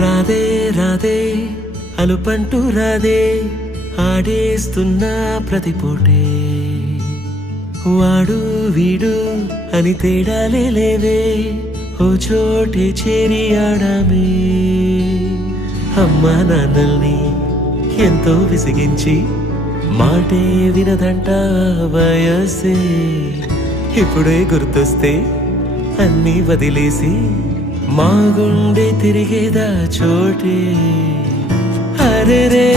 రాధే రాధే అలుపంటూ రాధే ఆడేస్తున్నా ప్రతి పూటే వాడు వీడు అని తేడాలే లేవే ఓ చోటే చేరి ఆడామే అమ్మా నాన్నల్ని ఎంతో విసిగించి మాటే వినదంట వయసే ఇప్పుడే గుర్తొస్తే అన్నీ వదిలేసి మా గుండె తిరిగేదా చోటే అరెరే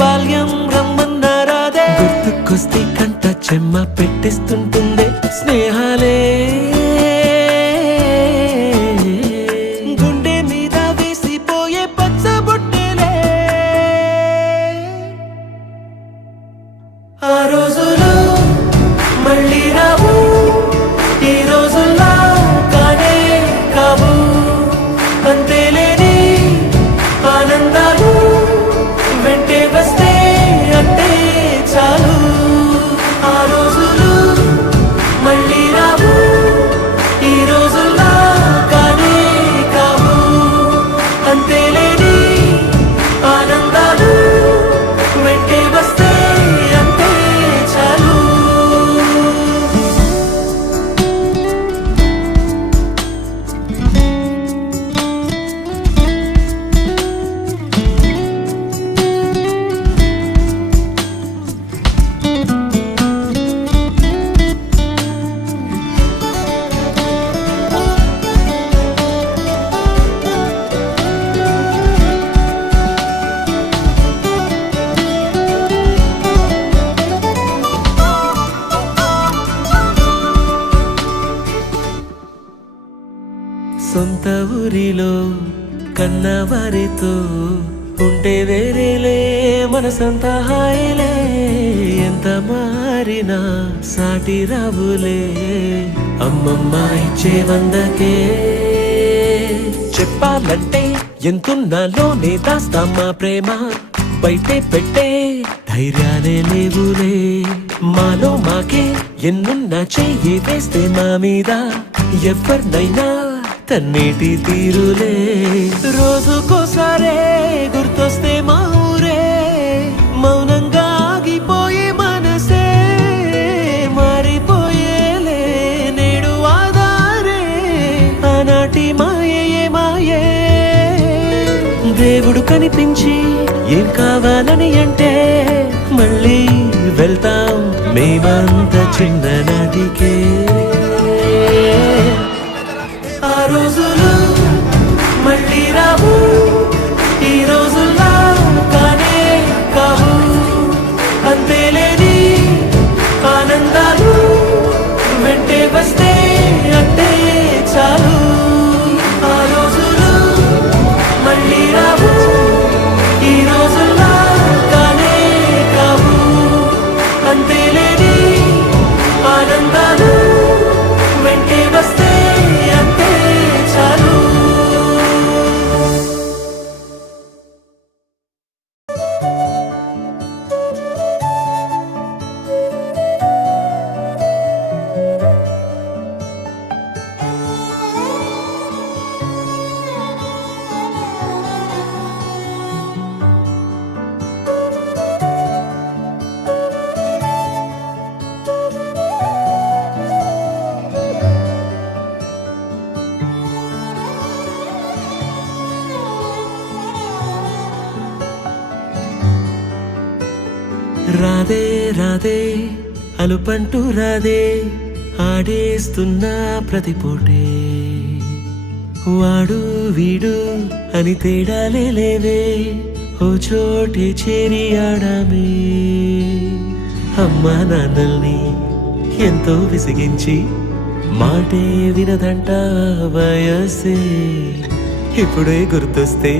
బాల్యం రమ్మన్నారాదే గుర్తుకొస్తే కంట చెమ్మ పెట్టిస్తుంటుందే స్నేహాలే గుండె మీద వేసిపోయే పచ్చబొట్టెలే ఆ రోజులు మళ్ళీ రావు ఈ రోజుల్లా కానే కావు అంతేలేని ఆనందాలు వెంటే వస్తే అంటే చాలు ఆ రోజులు మళ్ళీ రావు ఈ రోజుల్లా కానే కావు అంతేలేని ఆనందాలు వెంటే వస్తే అంటే చాలు సొంత ఊరిలో కన్నవారితో ఉంటే వేరేలే మనసంతా హాయిలే ఎంత మారినా సాటి రావులే అమ్మమ్మ ఇచ్చే వందకే చెప్పాలంటే ఎంతున్నాలోనే దాస్తామా ప్రేమ బయటే పెట్టే ధైర్యాలే లేవులే మాలో మాకే ఎన్నున్నా చెయ్యి వేస్తే మా మీద ఎవరినైనా తన్నేటి తీరులే రోజుకోసారే గుర్తొస్తే మా ఊరే మౌనంగా ఆగిపోయే మనసే మారిపోయేలే నేడు ఆధారే ఆనాటి మాయే మాయే దేవుడు కనిపించి ఏం కావాలని అంటే మళ్ళీ వెళ్తాం మేమంత చిన్ననాటికే ఆ రోజులు మళ్ళీ రావు ఈ రోజుల్లా కానే కావు అంతేలేని ఆనందాలు వెంటే వస్తే అంటే చాలు ఆ రోజులు మళ్ళీ రావు ఈ రోజుల్లా కానే కావు అంతేలేని ఆనందాలు వెంటే వస్తే అంటే చాలు రాధే రాధే అలుపంటూ రాధే ఆడేస్తున్నా ప్రతి పూటే వాడు వీడు అని తేడాలే లేవే ఓ చోటే చేరి ఆడామే అమ్మా నాన్నల్ని ఎంతో విసిగించి మాటే వినదంట వయసే ఇప్పుడే గుర్తొస్తే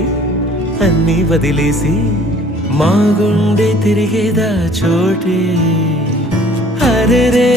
అన్నీ వదిలేసి మా గుండె తిరిగేదా చోటే అరెరే